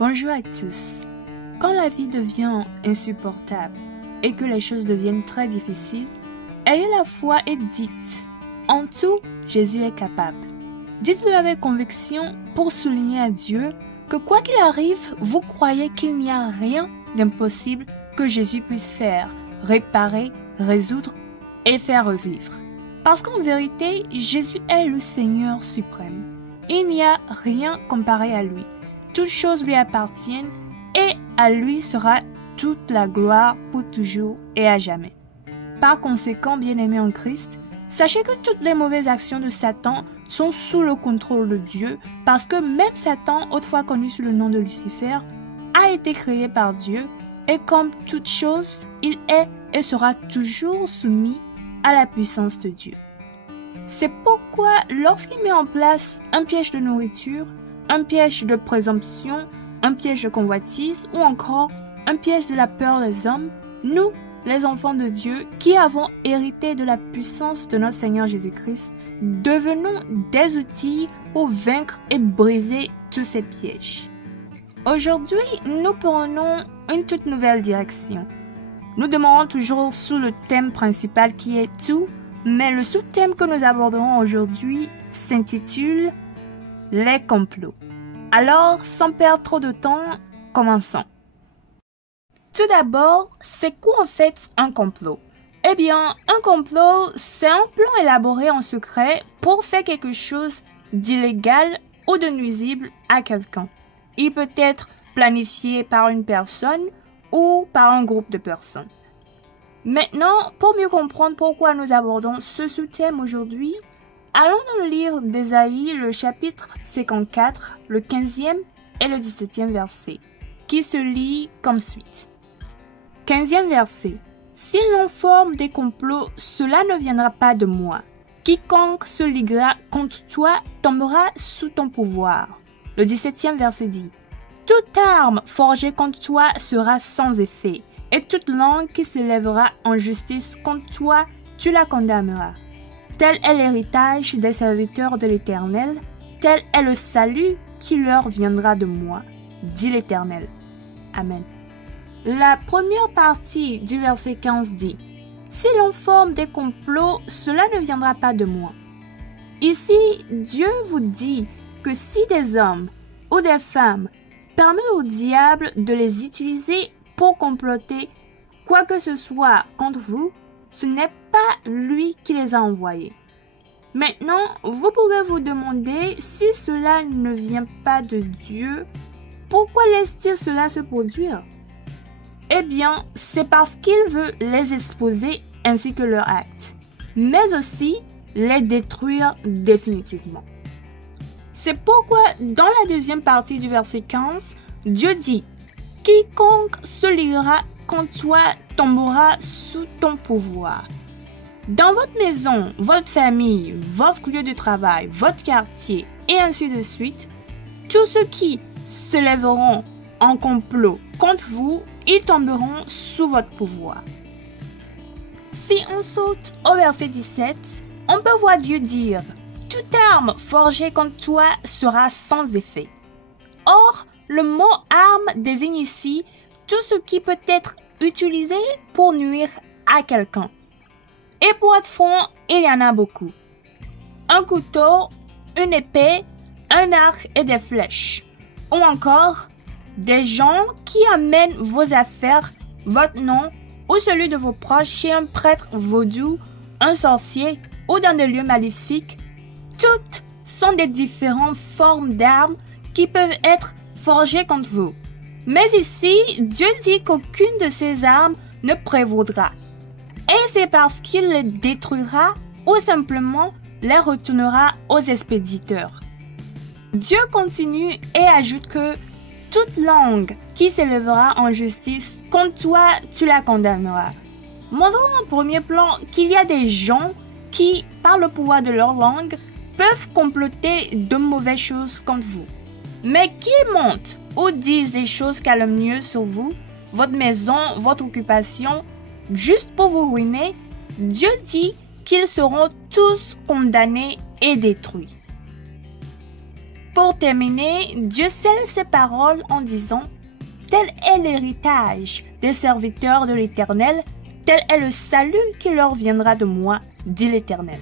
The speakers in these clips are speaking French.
Bonjour à tous. Quand la vie devient insupportable et que les choses deviennent très difficiles, ayez la foi et dites, en tout, Jésus est capable. Dites-le avec conviction pour souligner à Dieu que quoi qu'il arrive, vous croyez qu'il n'y a rien d'impossible que Jésus puisse faire, réparer, résoudre et faire revivre. Parce qu'en vérité, Jésus est le Seigneur suprême. Il n'y a rien comparé à lui. Toutes choses lui appartiennent et à lui sera toute la gloire pour toujours et à jamais. Par conséquent, bien-aimés en Christ, sachez que toutes les mauvaises actions de Satan sont sous le contrôle de Dieu parce que même Satan, autrefois connu sous le nom de Lucifer, a été créé par Dieu et comme toute chose, il est et sera toujours soumis à la puissance de Dieu. C'est pourquoi lorsqu'il met en place un piège de nourriture, un piège de présomption, un piège de convoitise ou encore un piège de la peur des hommes, nous, les enfants de Dieu, qui avons hérité de la puissance de notre Seigneur Jésus-Christ, devenons des outils pour vaincre et briser tous ces pièges. Aujourd'hui, nous prenons une toute nouvelle direction. Nous demeurons toujours sous le thème principal qui est tout, mais le sous-thème que nous aborderons aujourd'hui s'intitule « Les complots ». Alors, sans perdre trop de temps, commençons. Tout d'abord, c'est quoi en fait un complot? Eh bien, un complot, c'est un plan élaboré en secret pour faire quelque chose d'illégal ou de nuisible à quelqu'un. Il peut être planifié par une personne ou par un groupe de personnes. Maintenant, pour mieux comprendre pourquoi nous abordons ce sous-thème aujourd'hui, allons dans le livre d'Ésaïe, le chapitre 54, le 15e et le 17e verset, qui se lit comme suit. 15e verset. Si l'on forme des complots, cela ne viendra pas de moi. Quiconque se liguera contre toi tombera sous ton pouvoir. Le 17e verset dit. Toute arme forgée contre toi sera sans effet, et toute langue qui s'élèvera en justice contre toi, tu la condamneras. Tel est l'héritage des serviteurs de l'Éternel, tel est le salut qui leur viendra de moi, dit l'Éternel. Amen. La première partie du verset 15 dit « Si l'on forme des complots, cela ne viendra pas de moi. » Ici, Dieu vous dit que si des hommes ou des femmes permettent au diable de les utiliser pour comploter quoi que ce soit contre vous, ce n'est pas lui qui les a envoyés. Maintenant, vous pouvez vous demander si cela ne vient pas de Dieu, pourquoi laisse-t-il cela se produire? Eh bien, c'est parce qu'il veut les exposer ainsi que leurs actes, mais aussi les détruire définitivement. C'est pourquoi dans la deuxième partie du verset 15, Dieu dit « Quiconque se liera contre toi tombera sous ton pouvoir. » Dans votre maison, votre famille, votre lieu de travail, votre quartier et ainsi de suite, tous ceux qui se lèveront en complot contre vous, ils tomberont sous votre pouvoir. Si on saute au verset 17, on peut voir Dieu dire « Toute arme forgée contre toi sera sans effet. » Or, le mot « arme » désigne ici tout ce qui peut être utilisé pour nuire à quelqu'un. Et pour être franc, il y en a beaucoup. Un couteau, une épée, un arc et des flèches. Ou encore, des gens qui amènent vos affaires, votre nom ou celui de vos proches chez un prêtre vaudou, un sorcier ou dans des lieux maléfiques. Toutes sont des différentes formes d'armes qui peuvent être forgées contre vous. Mais ici, Dieu dit qu'aucune de ces armes ne prévaudra. Et c'est parce qu'il les détruira ou simplement les retournera aux expéditeurs. Dieu continue et ajoute que toute langue qui s'élèvera en justice contre toi, tu la condamneras. Montrons en premier plan qu'il y a des gens qui, par le pouvoir de leur langue, peuvent comploter de mauvaises choses contre vous. Mais qu'ils montent ou disent des choses calomnieuses sur vous, votre maison, votre occupation, juste pour vous ruiner, Dieu dit qu'ils seront tous condamnés et détruits. Pour terminer, Dieu scelle ses paroles en disant « Tel est l'héritage des serviteurs de l'Éternel, tel est le salut qui leur viendra de moi, dit l'Éternel. »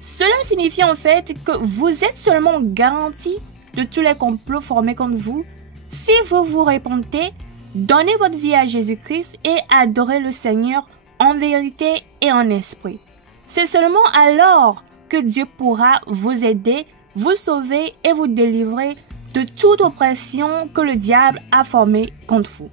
Cela signifie en fait que vous êtes seulement garantis de tous les complots formés contre vous si vous vous repentez, donnez votre vie à Jésus-Christ et adorez le Seigneur en vérité et en esprit. C'est seulement alors que Dieu pourra vous aider, vous sauver et vous délivrer de toute oppression que le diable a formée contre vous.